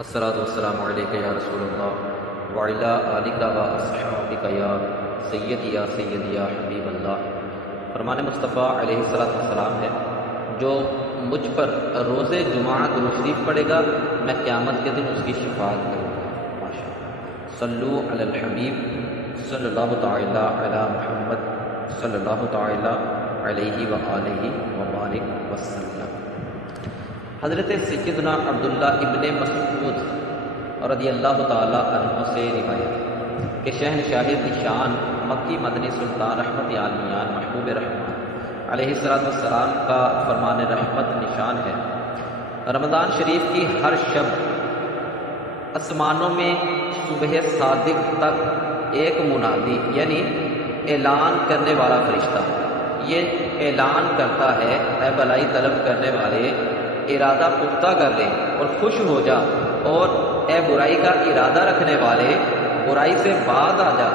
الصلاۃ والسلام علیک یا رسول اللہ وعلی آلک و اصحابک یا سیدی یا حبیب اللہ۔ فرمان مصطفیٰ علیہ السلام ہے، جو مجھ پر روز جمعہ درود شریف پڑھے گا میں قیامت کے دن اس کی شفاعت کروں گا۔ ماشاءاللہ، صلو علی الحبیب صلی اللہ تعالی علی محمد صلی اللہ تعالی علیہ وآلہ وبارک وسلم۔ حضرت سیدنا عبداللہ ابن مسعود رضی اللہ تعالی عنہ سے روایت ہے کہ شہنشاہ ذیشان مکی مدنی سلطان رحمت عالمیان محبوب رحمان علیہ السلام کا فرمان رحمت نشان ہے، رمضان شریف کی ہر شب آسمانوں میں صبح صادق تک ایک منادی یعنی اعلان کرنے والا فرشتہ یہ اعلان کرتا ہے، اے بلائی طلب کرنے والے ارادہ پختہ کر لے اور خوش ہو جا، اور اے برائی کا ارادہ رکھنے والے برائی سے باز آ جا۔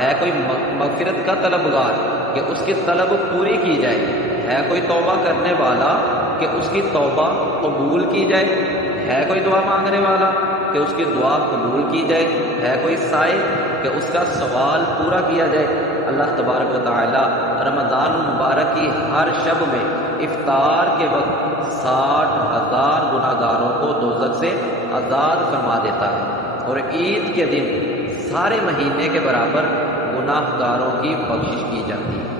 ہے کوئی مغفرت کا طلبگار کہ اس کی طلب پوری کی جائے، ہے کوئی توبہ کرنے والا کہ اس کی توبہ قبول کی جائے، ہے کوئی دعا مانگنے والا کہ اس کی دعا قبول کی جائے، ہے کوئی سائل کہ اس کا سوال پورا کیا جائے۔ اللہ تبارک و تعالی رمضان المبارک کی ہر شب میں افطار کے وقت 60,000 گناہ گاروں کو دوزخ سے آزاد فرما دیتا ہے، اور عید کے دن سارے مہینے کے برابر گناہ گاروں کی بخشش کی جاتی ہے۔